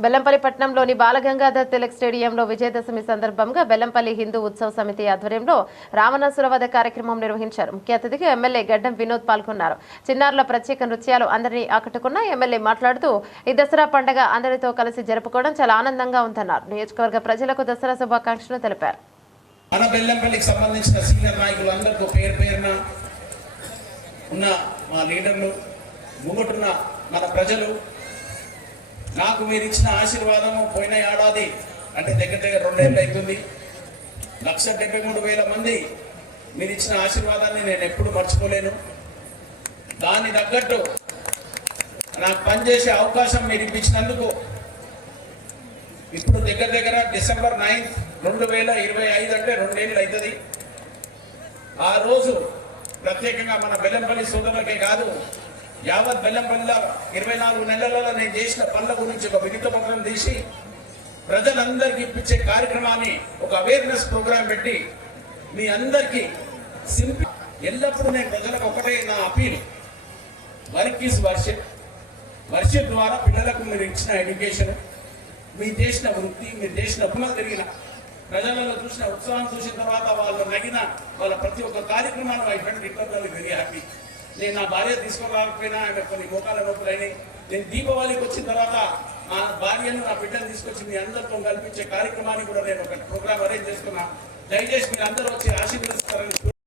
బెల్లంపల్లి పట్టణంలోని బాలగంగాధర్ తిలక్ స్టేడియంలో విజయదశమి సందర్భంగా బెల్లంపల్లి హిందూ ఉత్సవ సమితి ఆధ్వర్యంలో రావణాసురవధ కార్యక్రమం నిర్వహించారు. ముఖ్య అతిథిగా ఎమ్మెల్యే గడ్డం వినోద్ పాల్గొన్నారు. చిన్నారుల ప్రత్యేక నృత్యాలు అందరినీ ఆకట్టుకున్న ఎమ్మెల్యే మాట్లాడుతూ ఈ దసరా పండుగ అందరితో కలిసి జరుపుకోవడం చాలా ఆనందంగా ఉందన్నారు. నియోజకవర్గ ప్రజలకు దసరా శుభాకాంక్షలు తెలిపారు. మన బెల్లంపల్లికి సంబంధించిన సీనియర్ నాయకులందరికీ పేరు పేరున ఉన్న మా లీడర్లు ముంగటున్న మన ప్రజలు నాకు మీరు ఇచ్చిన ఆశీర్వాదము పోయిన ఏడాది అంటే దగ్గర దగ్గర రెండేళ్ళు అవుతుంది లక్ష డెబ్బై మూడు వేల మంది మీరు ఇచ్చిన ఆశీర్వాదాన్ని నేను ఎప్పుడు మర్చిపోలేను. దాన్ని తగ్గట్టు నాకు పనిచేసే అవకాశం మీరు ఇప్పించినందుకు ఇప్పుడు దగ్గర దగ్గర డిసెంబర్ నైన్త్ రెండు వేల ఇరవై ఐదు అంటే రెండేళ్ళు అవుతుంది ఆ రోజు ప్రత్యేకంగా మన బెల్లంపల్లి సోదరులకే కాదు యావత్ బెల్లంపల్లిలో ఇరవై నాలుగు నెలలలో నేను చేసిన పనుల గురించి ఒక వినూత పత్రం తీసి ప్రజలందరికీ ఇప్పించే కార్యక్రమాన్ని ఒక అవేర్నెస్ ప్రోగ్రాం పెట్టి మీ అందరికీ సింపుల్ ఎల్లప్పుడూ నేను ప్రజలకు ఒకటే నా appeal work is worship worship ద్వారా పిల్లలకు మీరు ఇచ్చిన ఎడ్యుకేషన్ మీరు చేసిన వృత్తి మీరు చేసిన ఉపమలు తిరిగిన ప్రజలలో చూసిన ఉత్సాహం చూసిన తర్వాత వాళ్ళు నగిన వాళ్ళ ప్రతి ఒక్క కార్యక్రమాన్ని I fend return very happy నేను నా భార్య తీసుకురాకపోయినా ఆమె కొన్ని మోకాల నొప్పులైనాయి నేను దీపావళికి వచ్చిన తర్వాత నా భార్యను నా బిడ్డను తీసుకొచ్చి మీ అందరితో కల్పించే కార్యక్రమాన్ని కూడా నేను ఒక ప్రోగ్రామ్ అరేంజ్ చేసుకున్నా. దయచేసి మీరు అందరూ వచ్చి ఆశీర్వదిస్తారని